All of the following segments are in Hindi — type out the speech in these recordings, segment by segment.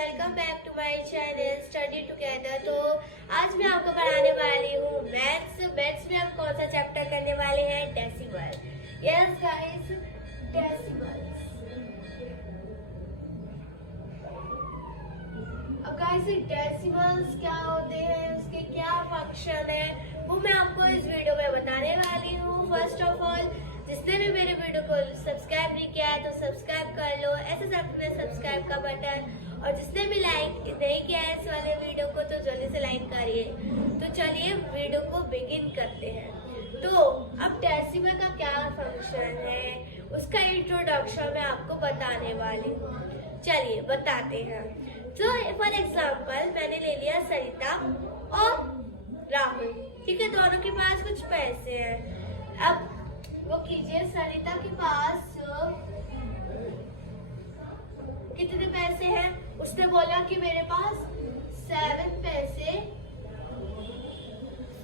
Welcome back to my channel study together. तो आज मैं आपको पढ़ाने वाली हूँ मैथ्स में हम कौन सा चैप्टर करने वाले हैं? डेसिमल। Yes guys, decimals. अब गाइस डेसिमल्स क्या होते हैं, उसके क्या फंक्शन है, वो मैं आपको इस वीडियो में बताने वाली हूँ। फर्स्ट ऑफ ऑल, जिसने भी मेरे वीडियो को सब्सक्राइब नहीं किया है तो सब्सक्राइब कर लो, ऐसे अपने सब्सक्राइब का बटन, और जिसने भी लाइक नहीं किया है इस वाले वीडियो को तो जल्दी से लाइक करिए। तो चलिए वीडियो को बिगिन करते हैं। तो अब डेसिमल का क्या फंक्शन है, उसका इंट्रोडक्शन मैं आपको बताने वाली हूँ। चलिए बताते हैं। तो फॉर एग्जाम्पल मैंने ले लिया सरिता और राहुल, ठीक है, दोनों के पास कुछ पैसे हैं। अब वो कीजिए, सरिता के पास कितने पैसे हैं? उसने बोला कि मेरे पास 7 पैसे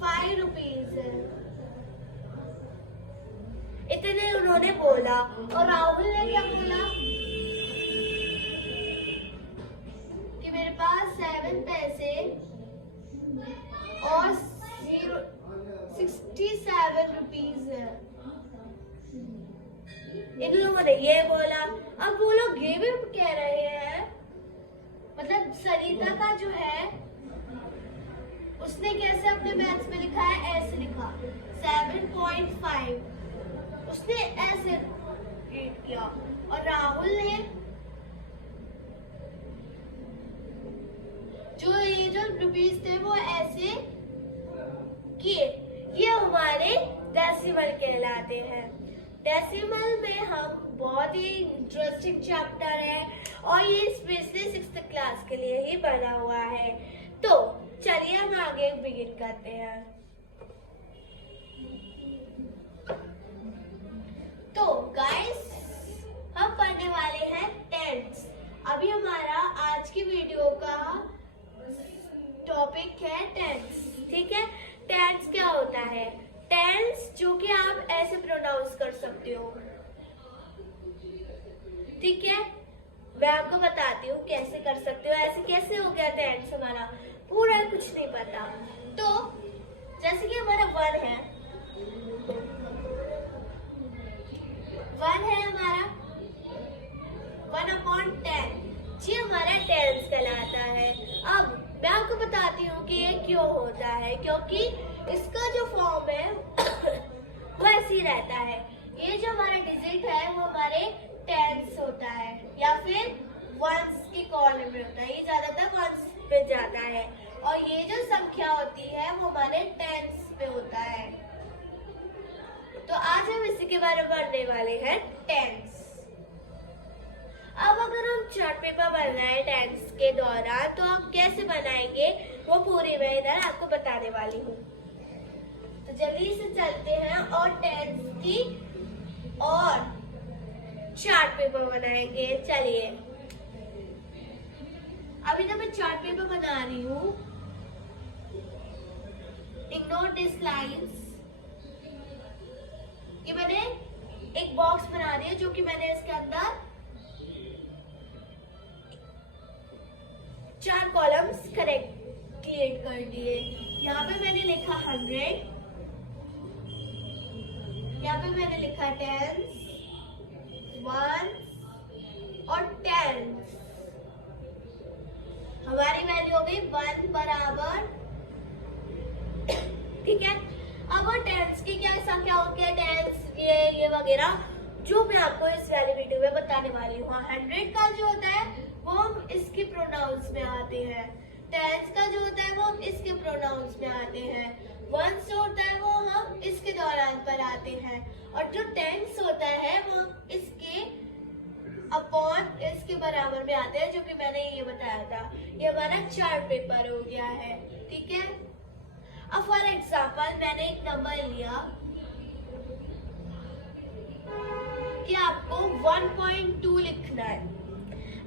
5 रुपीज है, इतने उन्होंने बोला। और राहुल ने क्या बोला कि मेरे पास 7 पैसे और 67 रुपीज है, इन लोगों ने ये बोला। अब वो लोग ये भी कह रहे हैं, मतलब सरिता का जो है उसने कैसे अपने मैथ्स में लिखा है, ऐसे लिखा 7.5, उसने ऐसे रीड किया। और राहुल ने जो रुपीस थे वो ऐसे किए। ये हमारे डेसिमल कहलाते हैं। डेसिमल में हम बहुत ही इंटरेस्टिंग चैप्टर है और ये स्पेशली 6th क्लास के लिए ही बना हुआ है। तो चलिए हम आगे बिगिन करते हैं। तो गाइस हम पढ़ने वाले हैं टेंस। अभी हमारा आज की वीडियो का टॉपिक है टेंस, ठीक है। टेंस क्या होता है? टेंस जो कि आप ऐसे प्रोनाउंस कर सकते हो, ठीक है। मैं आपको बताती हूँ कैसे कर सकते हो। ऐसे कैसे हो गया टेंस हमारा, पूरा कुछ नहीं पता। तो जैसे कि हमारा 1 है, 1 है हमारा 1/10, ये हमारा टेंस कहलाता है। अब मैं आपको बताती हूँ कि ये क्यों होता है, क्योंकि इसका जो फॉर्म है वो ऐसे ही रहता है। ये जो हमारा डिजिट है वो हमारे टेंस होता है या फिर वंस की कॉलम में होता है, ये ज्यादातर वंस पे जाता है। और ये जो संख्या होती है वो हमारे टेंस पे होता है। तो आज हम इसी के बारे में पढ़ने वाले हैं, टेंस। अब अगर हम चार्ट पेपर बनाए टेंस के दौरान तो हम कैसे बनाएंगे वो पूरी मैं इधर आपको बताने वाली हूँ। तो जल्दी से चलते हैं और टेंस की और चार्ट पेपर बनाएंगे। चलिए, अभी तो मैं चार्ट पेपर बना रही हूँ। Ignore this lines. ये मैंने एक बॉक्स बना दिया जो कि मैंने इसके अंदर 4 कॉलम्स क्रिएट कर दिए। यहाँ पे मैंने लिखा 100, यहाँ पे मैंने लिखा 10, 1 और 10। हमारी वैल्यू हो गई 1 बराबर, ठीक है। अब टेंस की क्या संख्या होती है, टेंस ये वगैरह जो मैं आपको इस वाली वीडियो में बताने वाली हूँ। 100 का जो होता है वो हम इसके प्रोनाउंस में आते हैं, टेंस का जो होता है वो हम इसके प्रोनाउंस में आते हैं, वंस जो होता है वो हम इसके दौरान पर आते हैं, और जो टेंस होता है वो इसके अपॉन इसके बराबर में आते हैं, जो कि मैंने ये बताया था। ये हमारा चार्ट पेपर हो गया है, ठीक है। अब फॉर एग्जाम्पल मैंने एक नंबर लिया कि आपको 1.2 लिखना है,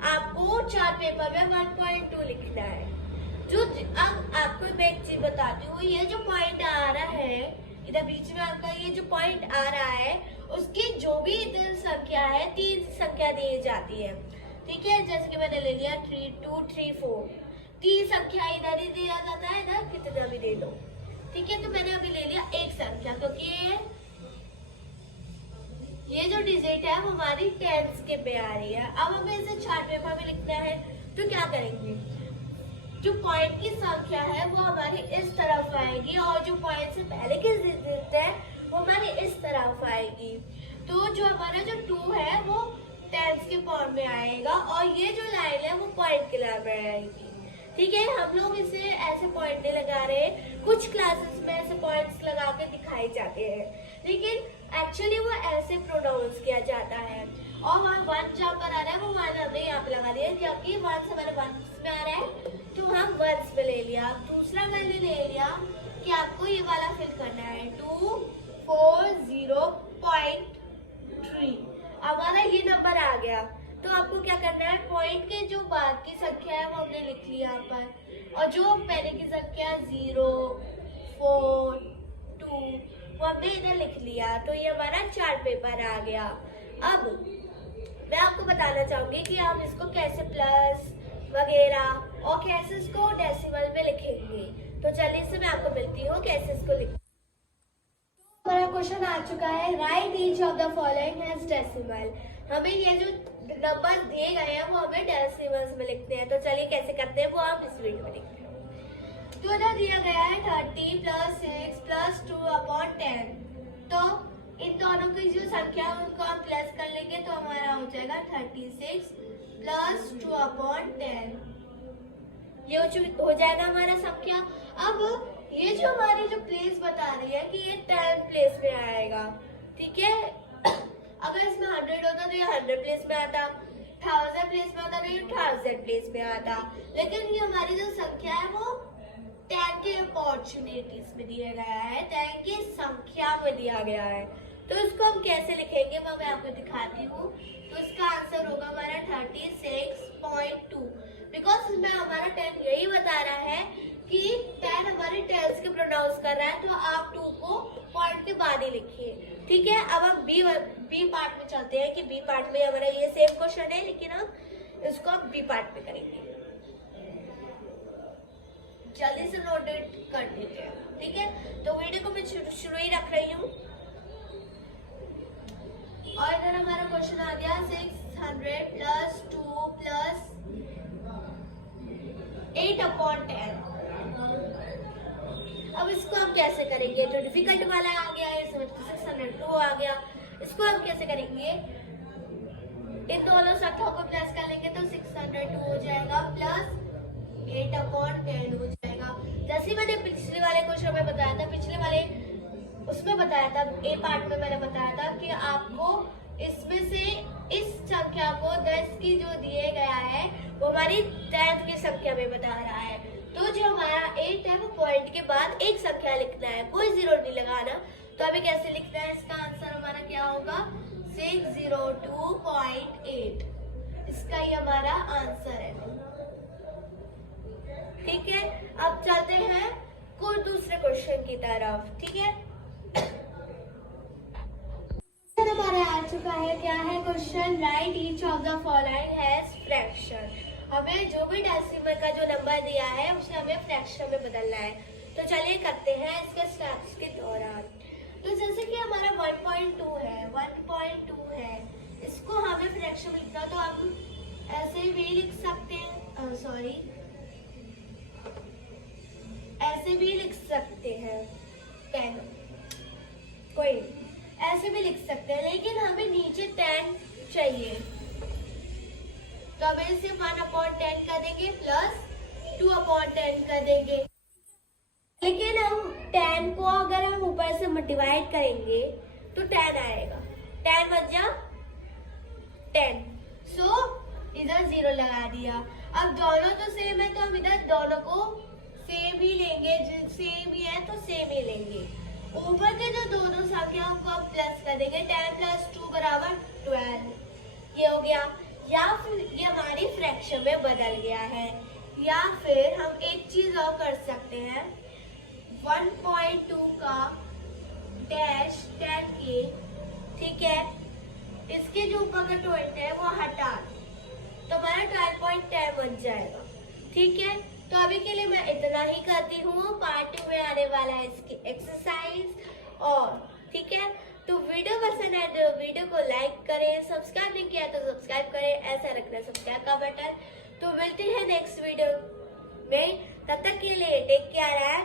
आपको चार्ट पेपर में 1.2 लिखना है। जो अब आपको मैं एक चीज बताती हूँ, ये जो पॉइंट आ रहा है इधर बीच में, आपका ये जो पॉइंट आ रहा है उसकी जो भी इधर संख्या है 3 संख्या दी जाती है, ठीक है, जैसे कि मैंने ले लिया 3 2 3 4, 3 संख्या इधर ही दिया जाता है, इधर कितना भी दे दो। ठीक है, तो मैंने अभी ले लिया एक संख्या, क्योंकि ये जो डिजिट है वो हमारी टेंस के पे आ रही है। अब हमें इसे चार्ट पेपर में लिखना है, तो क्या करेंगे, जो पॉइंट की संख्या है वो हमारी इस तरफ आएगी और जो पॉइंट से पहले की डिजिट है वो हमारी इस तरफ आएगी। तो जो हमारा जो 2 है वो टेंस के फॉर्म में आएगा और ये जो लाइन है वो पॉइंट के लाइन में आएगी। ठीक है, हम लोग इसे ऐसे पॉइंट नहीं लगा रहे, कुछ क्लासेस में ऐसे पॉइंट्स लगा के दिखाए जाते हैं, लेकिन एक्चुअली वो ऐसे प्रोनाउंस किया जाता है। और वहाँ 1 जहाँ पर आ रहा है वो 1 हमने यहाँ पे लगा दिया, क्योंकि 1 हमारे 1 में आ रहा है तो हम 1 पे ले लिया। दूसरा मैंने ले लिया कि आपको ये वाला फिल करना है 240.3, हमारा ये नंबर आ गया। तो आपको क्या करना है, पॉइंट के जो बाद की संख्या है वो हमने लिख ली यहाँ पर, और जो पहले की संख्या 0 4 2 वो हमने इधर लिख लिया। तो ये हमारा चार्ट पेपर आ गया। अब मैं आपको बताना चाहूंगी कि हम इसको कैसे प्लस वगैरह और कैसे इसको डेसिमल में लिखेंगे। तो चलिए इससे मैं आपको मिलती हूँ कैसे इसको लिख। हमारा क्वेश्चन आ चुका है, write each of the following as decimal. हमें ये जो नंबर दिए गए हैं वो हमें डेसिमल्स में लिखते हैं। तो चलिए कैसे करते हैं वो हम इस वीडियो में देखते हैं। तो इधर दिया गया है 30 + 6 + 2/10। तो इन दोनों की जो संख्या है उनको हम प्लस कर लेंगे तो हमारा हो जाएगा 36 + 2/10। ये हो जाएगा हमारा संख्या। अब ये जो हमारी जो प्लेस बता रही है कि ये 10 प्लेस में आएगा। ठीक है, अगर इसमें 100 होता तो ये 100 प्लेस में आता, 1000 प्लेस में होता तो ये 1000 प्लेस में आता। लेकिन ये हमारी जो संख्या है वो 10 के अपॉर्चुनिटीज में दिया गया है, 10 की संख्या में दिया गया है। तो इसको हम कैसे लिखेंगे वो मैं आपको दिखाती हूँ। तो इसका आंसर होगा हमारा 36.2, बिकॉज इसमें हमारा 10 यही बता रहा है कि 10 हमारे टेल्स के प्रोनाउंस कर रहा है, तो आप 2 को पॉइंट के बाद ही लिखिए। ठीक है, अब हम बी पार्ट में चलते हैं कि बी पार्ट में हमारा ये सेम क्वेश्चन है, लेकिन हम इसको अब बी पार्ट में करेंगे। जल्दी से नोट कर दीजिए। ठीक है, तो वीडियो को मैं शुरू ही रख रही हूँ। और इधर हमारा क्वेश्चन आ गया 600 + 2 + 8/10। अब इसको हम कैसे करेंगे, जो डिफिकल्ट वाला आ गया है इसमें 602 आ गया, इसको हम कैसे करेंगे, इन दोनों संख्याओं को प्लस कर लेंगे तो 602 हो जाएगा प्लस 8/10 हो जाएगा। जैसे मैंने पिछले वाले क्वेश्चन में बताया था, पिछले वाले उसमें बताया था, ए पार्ट में मैंने बताया था कि आपको इसमें से इस संख्या को 10 की जो दिए गया है वो हमारी 10 की संख्या में बता रहा है। तो जो हमारा 8 है वो पॉइंट के बाद एक संख्या लिखना है, कोई 0 नहीं लगाना। तो अभी कैसे लिखना है, इसका आंसर हमारा क्या होगा 602.8, इसका ये हमारा आंसर है। ठीक है, अब चलते हैं कोई दूसरे क्वेश्चन की तरफ। ठीक है, हमारा आ चुका है, क्या है question, write each of the following as fraction. हमें जो भी डेसिमल का जो नंबर दिया है उसे हमें फ्रैक्शन में बदलना है। तो चलिए करते हैं इसके स्टेप्स के दौरान। तो जैसे कि हमारा 1.2 है, इसको हमें फ्रैक्शन में लिखना, तो आप ऐसे भी लिख सकते हैं, ऐसे भी लिख सकते हैं, 10 कोई ऐसे भी लिख सकते हैं, लेकिन हमें नीचे 10 चाहिए। तो हमें इसे 1/10 कर देंगे प्लस 2/10 कर देंगे। लेकिन हम 10 को अगर हम ऊपर से डिवाइड करेंगे तो 10 आएगा, 10 बच जा 10, सो इधर 0 लगा दिया। अब दोनों तो सेम है तो हम इधर दोनों को सेम ही लेंगे, सेम ही है तो सेम ही लेंगे। ऊपर के जो दोनों संख्याओं को आप प्लस कर देंगे, 10 + 2 = 12, ये हो गया। या फिर ये हमारी फ्रैक्शन में बदल गया है, या फिर हम एक चीज और कर सकते हैं, 1.2 का डैश 10 के, ठीक है, इसके जो ऊपर का 20 है वो हटा, तो हमारा 12.10 बन जाएगा। ठीक है, तो अभी के लिए मैं इतना ही करती हूँ। पार्ट 2 में आने वाला है इसकी एक्सरसाइज। और ठीक है, तो वीडियो पसंद है तो वीडियो को लाइक करें, सब्सक्राइब नहीं किया तो सब्सक्राइब करें, ऐसा रखना सब्सक्राइब का बटन। तो मिलते हैं नेक्स्ट वीडियो में, तब तक के लिए टेक केयर।